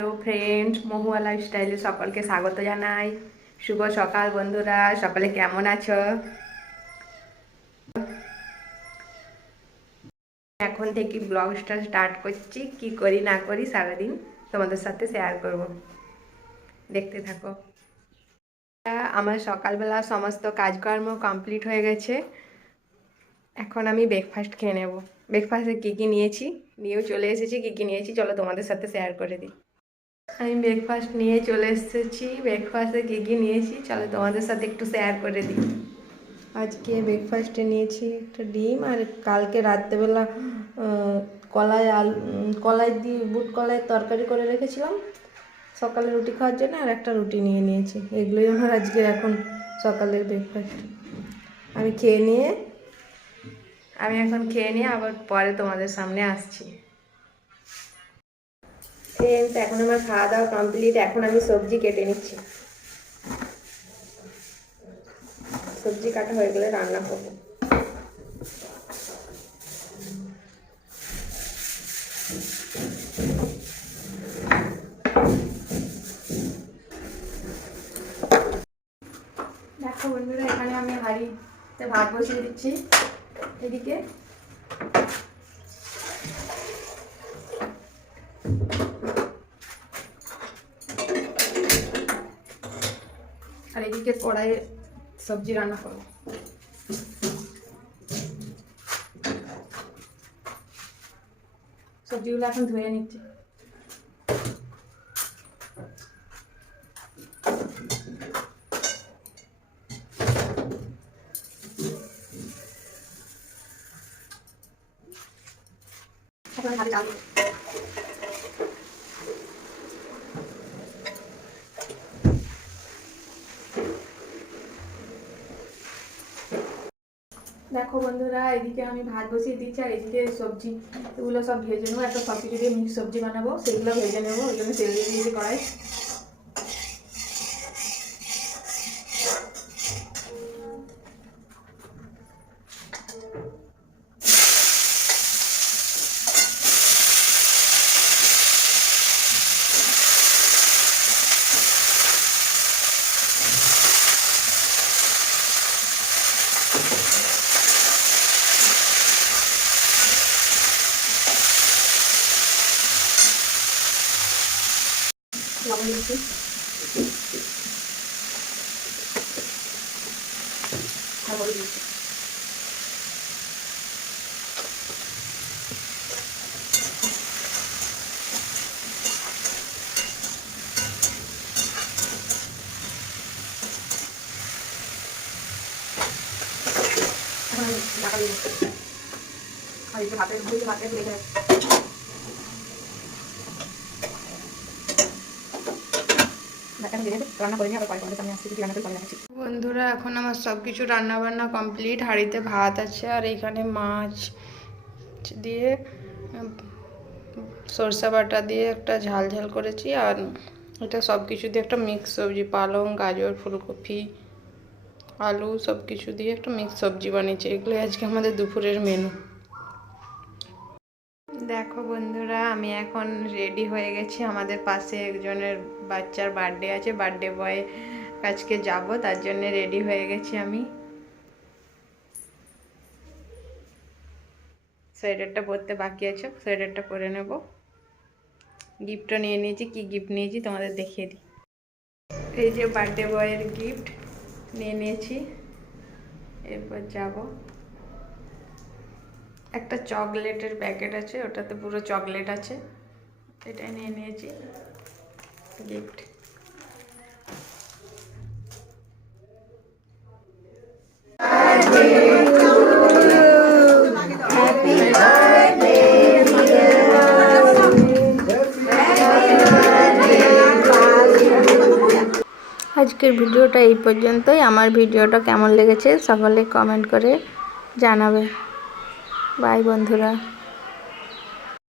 Hello friend মহুয়া লাইফস্টাইলে সকলকে স্বাগত জানাই। শুভ সকাল বন্ধুরা, সকলে কেমন আছো? এখন থেকে ব্লগটা স্টার্ট করছি, কি করি না করি সারাদিন তোমাদের সাথে শেয়ার করব। দেখতে থাকো। আমার সকালবেলা সমস্ত কাজকর্ম কমপ্লিট হয়ে গেছে। এখন আমি ব্রেকফাস্ট খেয়ে নেব। ব্রেকফাস্টে কী কী নিয়েছি? নিয়েও চলে এসেছি, কী কী নিয়েছি? চলো তোমাদের সাথে শেয়ার করে দিই। আমি ব্রেকফাস্ট নিয়ে চলে এসেছি। ব্রেকফাস্টে কী কী নিয়েছি? চলো তোমাদের সাথে একটু শেয়ার করে দিই। আজকে ব্রেকফাস্টে নিয়েছি একটা ডিম আর কালকে রাত্রেবেলা কলাই আলু কলাই দিয়ে বুট কলাই তরকারি করে রেখেছিলাম। সকালে রুটি খাওয়ার জন্য আর একটা রুটি নিয়ে নিয়েছি। এগুলোই আমার আজকে এখন সকালের ব্রেকফাস্ট আমি খেয়ে নিয়ে, আমি এখন খেয়ে নিয়ে আবার পরে তোমাদের সামনে আসছি। ফ্রেন্ডস এখন আমার খাওয়া দাওয়া কমপ্লিট এখন আমি সবজি কেটে নিচ্ছি। সবজি কাটা হয়ে গেলে রান্না করব। দেখো বন্ধুরা, এখানে আমি হাঁড়িতে ভাত বসিয়ে দিচ্ছি। এদিকে। আর এদিকে কড়াইয়ে সবজি রান্না করব সবজিগুলো এখন ধুয়ে নিচ্ছি এখন ভাতে চাল দেখো বন্ধুরা, এদিকে আমি ভাত বসিয়ে দিচ্ছি আর এদিকে সবজি, এগুলো সব ভেজে নেব। একটা সবজি দিয়ে মিক্স সবজি বানাবো, সেগুলো ভেজে নেব, ওই জন্য তেল দিয়ে দিয়েছি কড়াই। দিচ্ছি আর হলুদ দিচ্ছি বন্ধুরা এখন আমার সব কিছু রান্না বান্না কমপ্লিট। হাঁড়িতে ভাত আছে আর এখানে মাছ দিয়ে সরষা বাটা দিয়ে একটা ঝাল ঝাল করেছি আর এটা সব কিছু দিয়ে একটা মিক্স সবজি, পালং, গাজর, ফুলকপি, আলু সব কিছু দিয়ে একটা মিক্স সবজি বানিয়েছি। এগুলোই আজকে আমাদের দুপুরের মেনু দেখো বন্ধুরা, আমি এখন রেডি হয়ে গেছি। আমাদের পাশে একজনের বাচ্চার বার্থডে আছে। বার্থডে বয় আজকে যাব, তার জন্য রেডি হয়ে গেছি আমি। সোয়েটারটা পরতে বাকি আছে সোয়েটারটা পরে নেব। গিফটও নিয়ে নিয়েছি। কি গিফট নিয়েছি তোমাদের দেখিয়ে দিই। এই যে বার্থডে বয়ের গিফট নিয়ে নিয়েছি। এরপর যাব। একটা চকলেটের প্যাকেট আছে, ওটাতে পুরো চকলেট আছে। এটাই নিয়ে নিয়েছি। গিফট আজকের ভিডিওটা এই পর্যন্তই। আমার ভিডিওটা কেমন লেগেছে, সকলে কমেন্ট করে জানাবে। বাই বন্ধুরা।